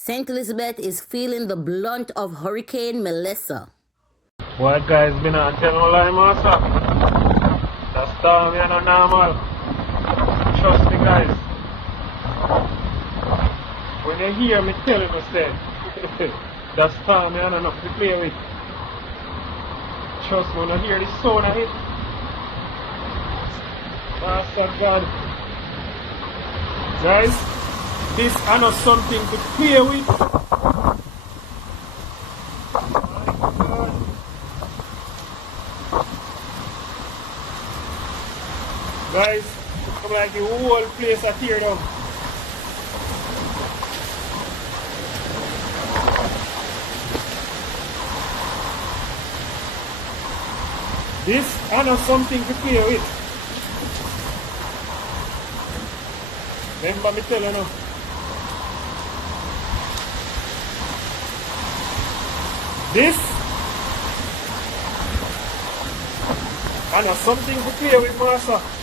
St. Elizabeth is feeling the blunt of Hurricane Melissa. What guys been on? Tell no lie, master. That storm is not normal. Trust me, guys. When you hear me telling you, say, that storm is not enough to play with. Trust me, when you hear the sound of it, Master God. Guys, this is not something to play with. Guys, it's like the whole place are tear down. This is not something to play with. Remember me tell you now. This is not something to play with, master.